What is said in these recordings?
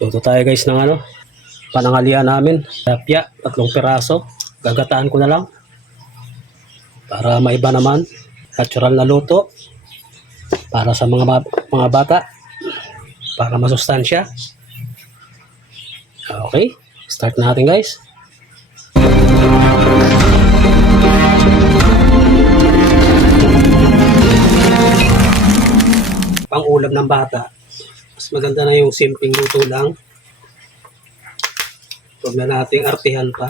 Luto tayo guys ng panangalian namin. Tilapia, 3 piraso. Gagataan ko na lang. Para maiba naman. Natural na luto. Para sa mga bata. Para masustansya. Okay, start natin guys. Pang ulam ng bata. Mas maganda na yung simpleng luto lang. Huwag na nating artihan pa.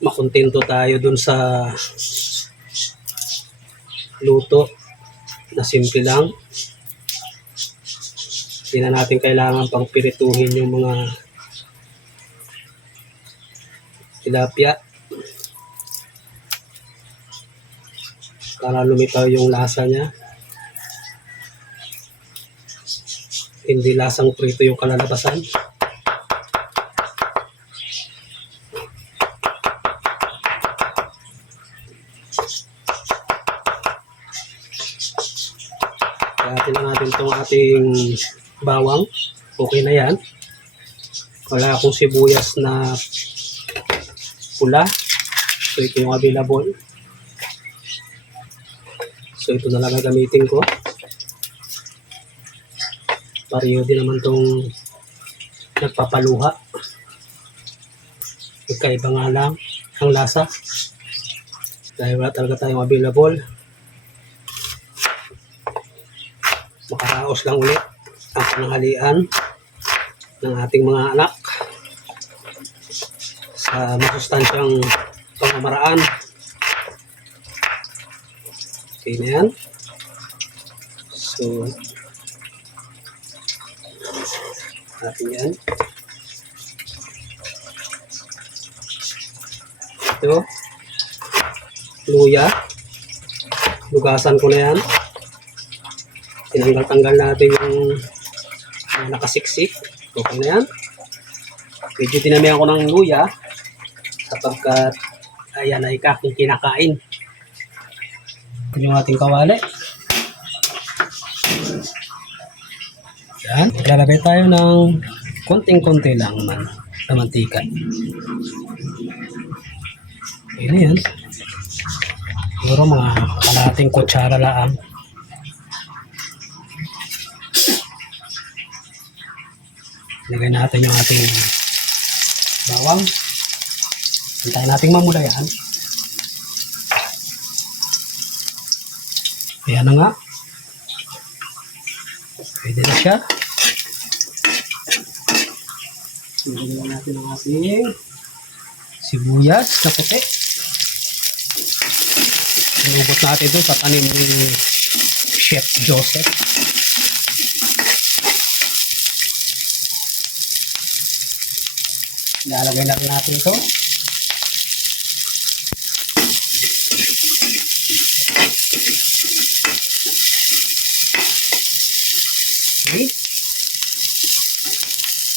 Makontento tayo dun sa luto na simple lang. Hindi na natin kailangan pang pirituhin yung mga tilapia. Para lumitaw yung lasa niya. Hindi lasang prito yung kalalabasan. Kaya tingnan natin itong ating bawang. Okay na yan. Wala akong sibuyas na pula. So ito yung available. So ito na lang gagamitin ko. Pareho din naman itong nagpapaluha. Magkaiba nga lang ang lasa. Dahil wala talaga tayong available. Makaraos lang ulit ang pananghalian ng ating mga anak sa masustansyang pamamaraan. Okay na yan. So, natin yan. Ito, luya. Lugasan ko na yan. Tinanggal-tanggal natin yung nakasiksik. Okay na yan. Medyo dinamihan ko ng luya sapagkat ayan ay aking kinakain. Yung ating kawali. Yan. Lalagay tayo ng konting-konti lang man na mantika. Okay na yan. Siguro mga kalahating kutsara lang. Lagay natin yung ating bawang. Hintayin natin mamula yan. Ayan na nga. Pwede na siya. Lagyan natin ang ating sibuyas na puti. Iubot natin ito sa tanim ni Chef Joseph. Ilalagay na rin natin ito. Okay.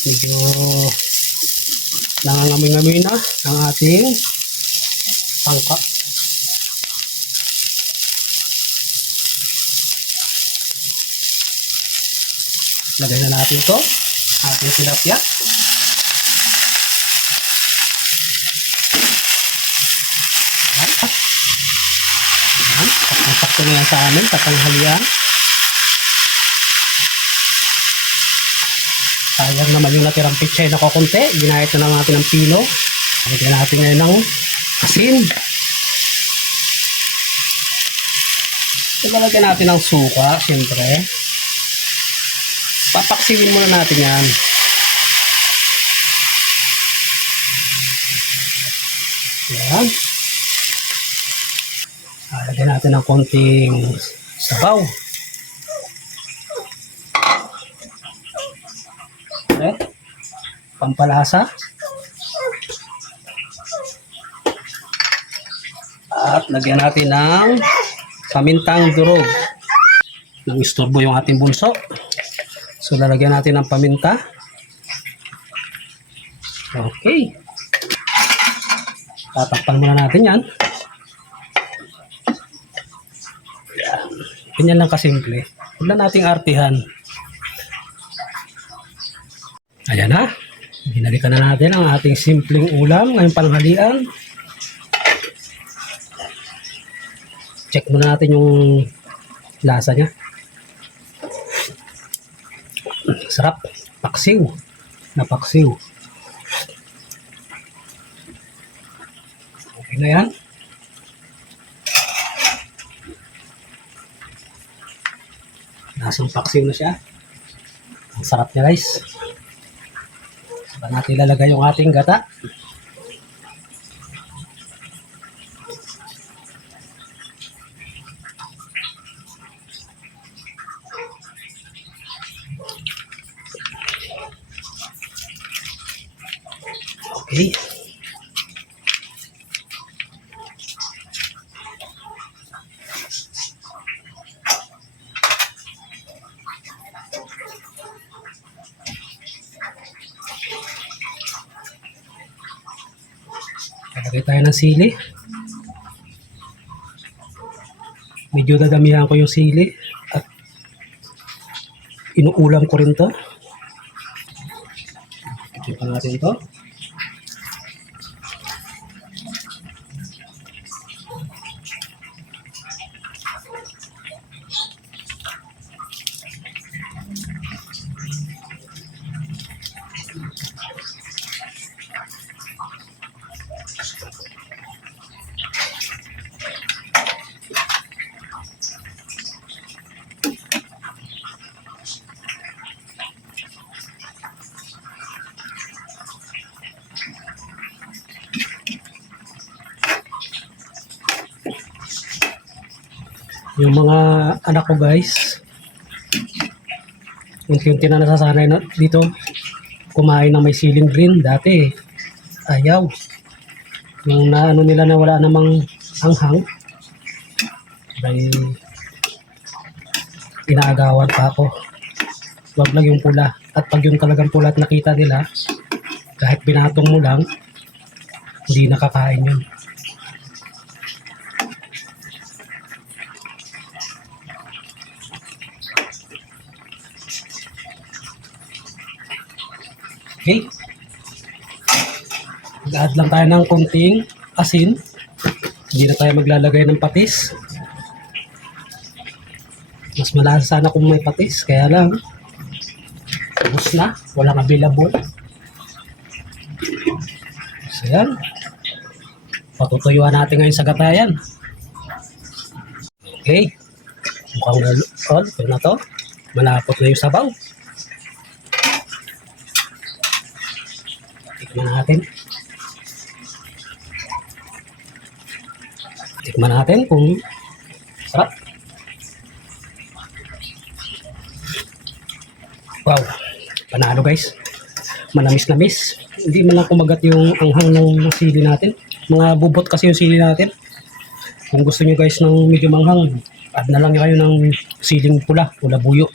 Medyo nangangamoy-ngamoy na ang ating pangka. Lagay na natin ito. Ating tilapia. Sakto na yan sa amin, tatanghalian. Sayang naman yung natirang pichay na kukunti. Ginahit na natin ng pino. Lagyan natin ngayon ng asin. Lagyan natin ng suka, siyempre. Papaksiwin muna natin yan. Yan. Lagyan natin ng konting sabaw. Okay. Pampalasa. At lagyan natin ng pamintang durog. Nang istorbo yung ating bunso. So lalagyan natin ng paminta. Okay. Tatakpan muna natin yan. Ganyan lang kasimple. Huwag na nating artihan. Ayan na. Binalikan na natin ang ating simpleng ulam ngayong pananghalian. Check muna natin yung lasa niya. Sarap. Paksiw. Napaksiw. Okay na yan. Lasang paksiw na siya. Ang sarap niya guys. Saka natin ilalagay yung ating gata. Okay. Lagay tayo ng sili. Medyo dadamihan ko yung sili at inuulam ko rin to. Ito natin ito. Yung mga anak ko guys, unti-unti na nasasanay na dito kumain ng may siling green. Dati ayaw. Yung naano nila na wala namang anghang, dahil inaagawan pa ako. Wag lang yung pula. At pag yung talagang pula at nakita nila, kahit pinatong mo lang, hindi nakakain yun. Okay. Mag-add lang tayo ng konting asin. Hindi na tayo maglalagay ng patis. Mas malasa sana kung may patis. Kaya lang, ubos na. Walang available. So yan. Patutuyuan natin ngayon sa gatayan. Okay. Mukhang ito na to. Malapot na yung sabaw. Tikman natin. Tikman natin kung sarap. Wow. Panalo guys. Manamis-namis. Hindi man lang kumagat yung anghang ng sili natin. Mga bubot kasi yung sili natin. Kung gusto nyo guys ng medyo manghang, add na lang kayo ng siling pula, pula buyo.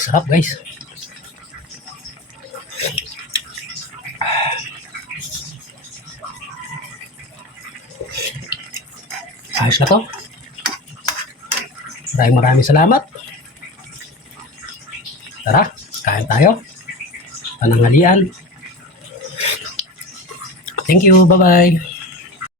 Sarap guys. Ayos na to. Maraming salamat. Tara, kain tayo. Pananghalian. Thank you. Bye-bye.